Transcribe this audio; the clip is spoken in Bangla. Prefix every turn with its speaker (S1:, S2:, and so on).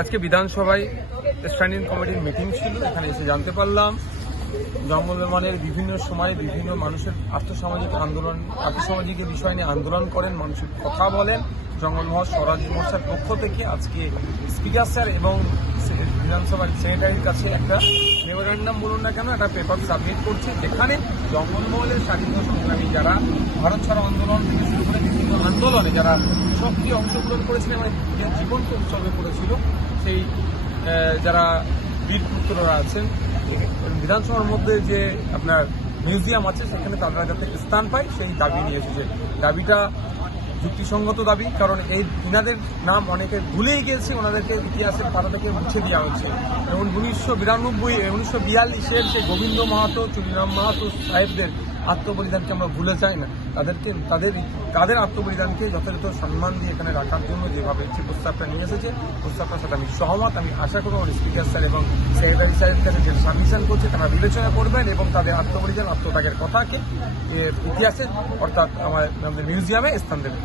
S1: আজকে বিধানসভায় স্ট্যান্ডিং কমিটির মিটিং ছিল এখানে এসে জানতে পারলাম। জঙ্গল নির্মাণের বিভিন্ন সময়ে বিভিন্ন মানুষের আর্থসামাজিক আন্দোলন আর্থসামাজিক বিষয় নিয়ে আন্দোলন করেন মানুষের কথা বলেন। জঙ্গল মহল স্বরাজ মোর্চার পক্ষ থেকে আজকে স্পিকার স্যার এবং বিধানসভার সেক্রেটারির কাছে একটা মেমোরেন্ডাম বলুন না কেন একটা পেপার সাবমিট করছে যেখানে জঙ্গলমহলের স্বাধীনতা সংগ্রামী যারা ভারত ছাড়া আন্দোলন থেকে আন্দোলনে যারা সক্রিয় অংশগ্রহণ করেছিলেন এবং নিজের জীবনকে উৎসর্গ করেছিল সেই যারা বীর পুত্ররা আছেন বিধানসভার মধ্যে যে আপনার মিউজিয়াম আছে, সেখানে তারা যাতে স্থান পায়, সেই দাবি নিয়ে এসেছে। দাবিটা যুক্তিসঙ্গত দাবি, কারণ এই ইনাদের নাম অনেকে ভুলেই গিয়েছে, ওনাদেরকে ইতিহাসের পাতা থেকে মুছে দেওয়া হচ্ছে এবং উনিশশো বিরানব্বই, উনিশশো বিয়াল্লিশের সেই গোবিন্দ মাহাতো, চুনিরাম মাহাতো সাহেবদের আত্মবলিদানকে আমরা ভুলে চাই না। তাদেরকে, তাদের তাদের আত্মবলিদানকে যথাযথ সম্মান দিয়ে এখানে রাখার জন্য যেভাবে যে প্রস্তাবটা নিয়ে এসেছে, প্রস্তাবটার সাথে আমি সহমত। আমি আশা করব আমার স্পিকার স্যার এবং সেক্রেটারি স্যারের কাছে যে সাবমিশন করছে, তারা বিবেচনা করবেন এবং তাদের আত্মবলিদান, আত্মত্যাগের কথাকে ইতিহাসে, অর্থাৎ আমার মিউজিয়ামে স্থান দেবেন।